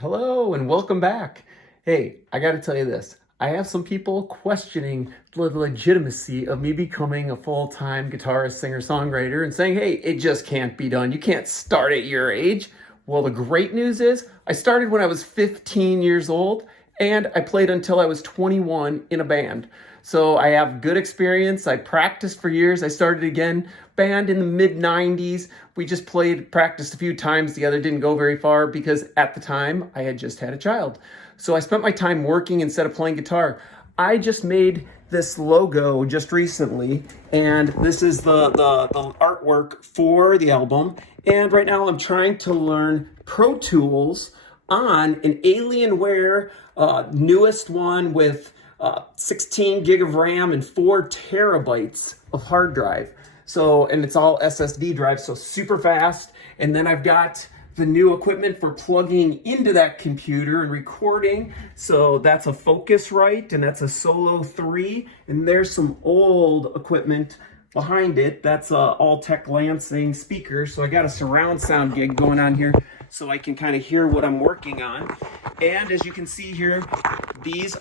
Hello and welcome back. Hey, I got to tell you this. I have some people questioning the legitimacy of me becoming a full-time guitarist, singer-songwriter and saying, hey, it just can't be done. You can't start at your age. Well, the great news is I started when I was 15 years old and I played until I was 21 in a band. So I have good experience. I practiced for years. I started again band in the mid 90s. We just practiced a few times together, didn't go very far because at the time I had just had a child. So I spent my time working instead of playing guitar. I just made this logo just recently, and this is the artwork for the album. And right now I'm trying to learn Pro Tools on an Alienware newest one with 16 gig of RAM and 4 terabytes of hard drive. So, and it's all SSD drive, so super fast. And then I've got the new equipment for plugging into that computer and recording. So that's a Focusrite and that's a Solo 3. And there's some old equipment behind it. That's a All-Tech Lansing speaker. So I got a surround sound gig going on here so I can kind of hear what I'm working on. And as you can see here, this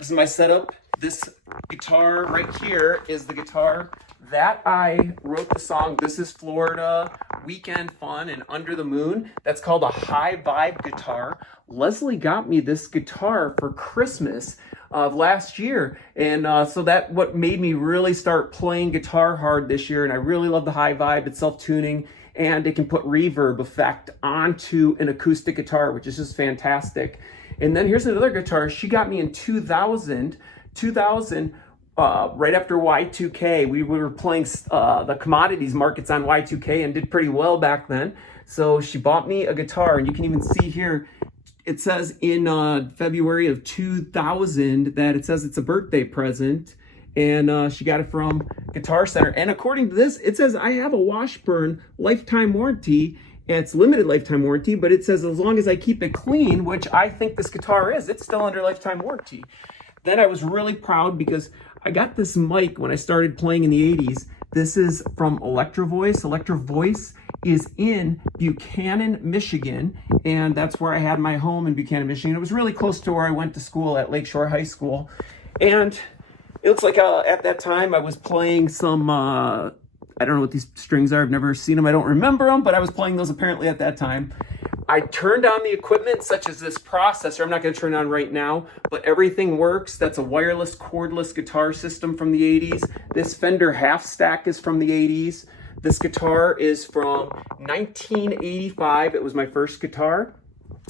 is my setup. This guitar right here is the guitar that I wrote the song, This Is Florida, Weekend Fun, and Under the Moon. That's called a high vibe guitar. Leslie got me this guitar for Christmas of last year. And so that what made me really start playing guitar hard this year. And I really love the high vibe. It's self-tuning and it can put reverb effect onto an acoustic guitar, which is just fantastic. And then here's another guitar. She got me in 2000, right after Y2K. We were playing the commodities markets on Y2K and did pretty well back then. So she bought me a guitar, and you can even see here, it says in February of 2000 that it says it's a birthday present. And she got it from Guitar Center. And according to this, it says I have a Washburn lifetime warranty. And it's limited lifetime warranty, but it says as long as I keep it clean, which I think this guitar is, it's still under lifetime warranty. Then I was really proud because I got this mic when I started playing in the 80s. This is from Electro Voice. Electro Voice is in Buchanan, Michigan, and that's where I had my home in Buchanan, Michigan. It was really close to where I went to school at Lakeshore High School. And it looks like at that time I was playing some, I don't know what these strings are. I've never seen them. I don't remember them, but I was playing those apparently at that time. I turned on the equipment such as this processor. I'm not going to turn it on right now, but everything works. That's a wireless cordless guitar system from the 80s. This Fender half stack is from the 80s. This guitar is from 1985. It was my first guitar.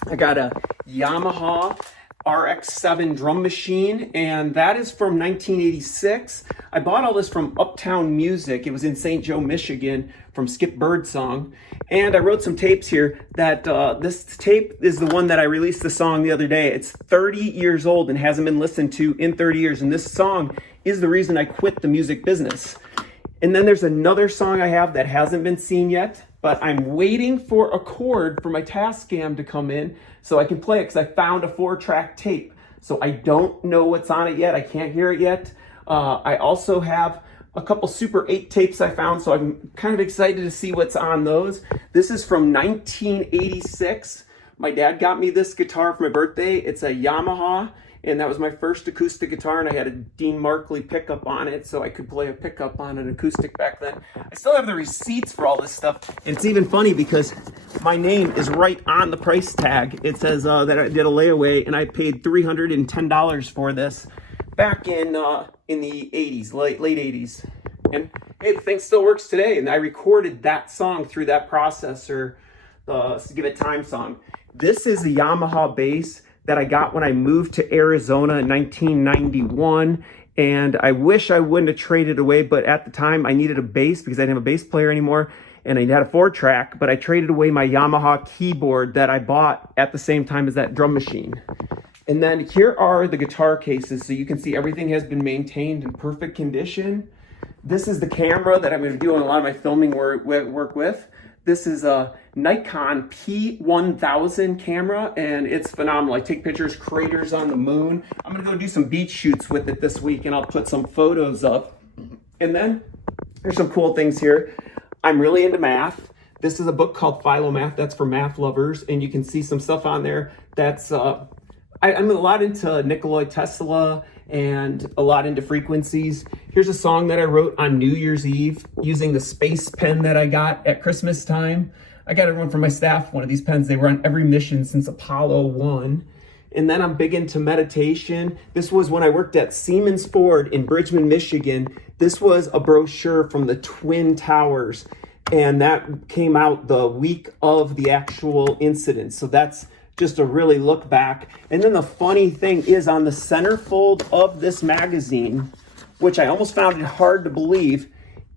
I got a Yamaha RX-7 drum machine, and that is from 1986. I bought all this from Uptown Music. It was in St. Joe, Michigan, from Skip Birdsong. And I wrote some tapes here that this tape is the one that I released the song the other day. It's 30 years old and hasn't been listened to in 30 years. And this song is the reason I quit the music business. And then there's another song I have that hasn't been seen yet, but I'm waiting for a chord for my Tascam to come in so I can play it because I found a 4-track tape. So I don't know what's on it yet. I can't hear it yet. I also have a couple Super 8 tapes I found, so I'm kind of excited to see what's on those. This is from 1986. My dad got me this guitar for my birthday. It's a Yamaha, and that was my first acoustic guitar, and I had a Dean Markley pickup on it, so I could play a pickup on an acoustic back then. I still have the receipts for all this stuff, and it's even funny because my name is right on the price tag. It says that I did a layaway, and I paid $310 for this back in the 80s, late 80s. And hey, the thing still works today, and I recorded that song through that processor, Give It Time song. This is a Yamaha bass that I got when I moved to Arizona in 1991, and I wish I wouldn't have traded away, but at the time I needed a bass because I didn't have a bass player anymore, and I had a 4-track, but I traded away my Yamaha keyboard that I bought at the same time as that drum machine. And then here are the guitar cases, so you can see everything has been maintained in perfect condition. This is the camera that I'm going to be doing a lot of my filming work with. This is a Nikon P1000 camera, and it's phenomenal. I take pictures, craters on the moon. I'm going to go do some beach shoots with it this week, and I'll put some photos up. And then there's some cool things here. I'm really into math. This is a book called Philomath. That's for math lovers. And you can see some stuff on there that's, I'm a lot into Nikola Tesla and a lot into frequencies. Here's a song that I wrote on New Year's Eve using the space pen that I got at Christmas time. I got everyone from my staff one of these pens. They were on every mission since Apollo 1. And then I'm big into meditation. This was when I worked at Siemens Ford in Bridgman, Michigan. This was a brochure from the Twin Towers, and that came out the week of the actual incident. So that's just a really look back. And then the funny thing is, on the centerfold of this magazine, which I almost found it hard to believe,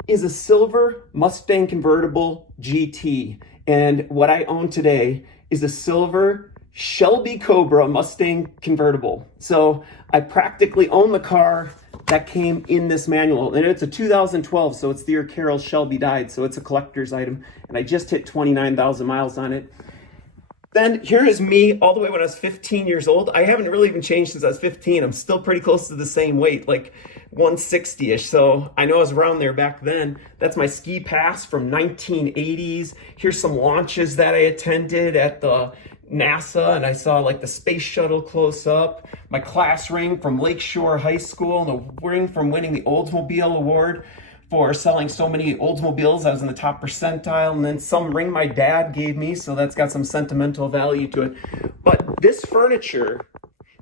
is a silver Mustang convertible GT. And what I own today is a silver Shelby Cobra Mustang convertible. So I practically own the car that came in this manual. And it's a 2012, so it's the year Carroll Shelby died. So it's a collector's item. And I just hit 29,000 miles on it. Then here is me all the way when I was 15 years old. I haven't really even changed since I was 15. I'm still pretty close to the same weight, like 160-ish. So I know I was around there back then. That's my ski pass from 1980s. Here's some launches that I attended at the NASA, and I saw like the space shuttle close up. My class ring from Lakeshore High School, and the ring from winning the Oldsmobile Award for selling so many Oldsmobiles. I was in the top percentile. And then some ring my dad gave me, so that's got some sentimental value to it. But this furniture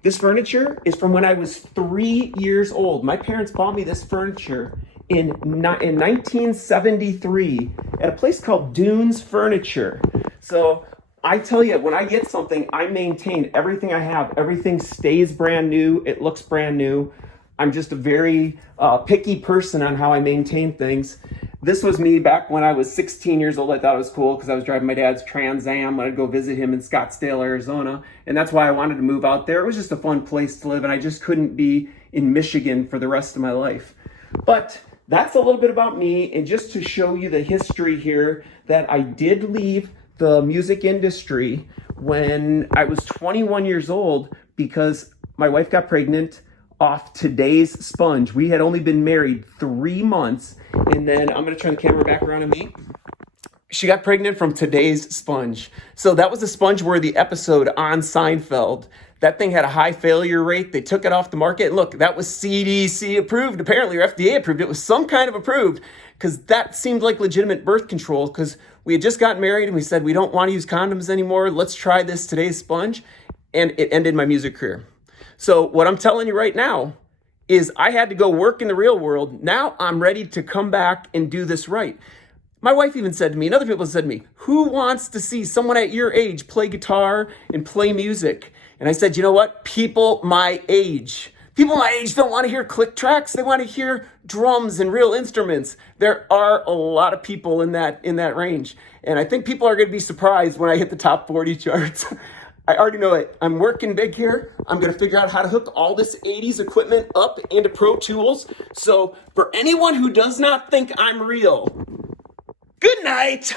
is from when I was 3 years old. My parents bought me this furniture in 1973 at a place called Dunes Furniture. So I tell you, when I get something, I maintain everything I have. Everything stays brand new. It looks brand new. I'm just a very picky person on how I maintain things. This was me back when I was 16 years old. I thought it was cool because I was driving my dad's Trans Am when I'd go visit him in Scottsdale, Arizona. And that's why I wanted to move out there. It was just a fun place to live, and I just couldn't be in Michigan for the rest of my life. But that's a little bit about me, and just to show you the history here, that I did leave the music industry when I was 21 years old because my wife got pregnant off Today's Sponge. We had only been married 3 months, and then I'm going to turn the camera back around to me. She got pregnant from Today's Sponge. So that was a Sponge-worthy episode on Seinfeld. That thing had a high failure rate. They took it off the market. And look, that was CDC approved, apparently, or FDA approved. It was some kind of approved, because that seemed like legitimate birth control, because we had just gotten married and we said, we don't want to use condoms anymore. Let's try this Today's Sponge. And it ended my music career. So what I'm telling you right now is I had to go work in the real world. Now I'm ready to come back and do this right. My wife even said to me, and other people said to me, who wants to see someone at your age play guitar and play music? And I said, you know what? People my age. People my age don't want to hear click tracks. They want to hear drums and real instruments. There are a lot of people in that range. And I think people are going to be surprised when I hit the top 40 charts. I already know it. I'm working big here. I'm going to figure out how to hook all this 80s equipment up into Pro Tools. So for anyone who does not think I'm real, good night.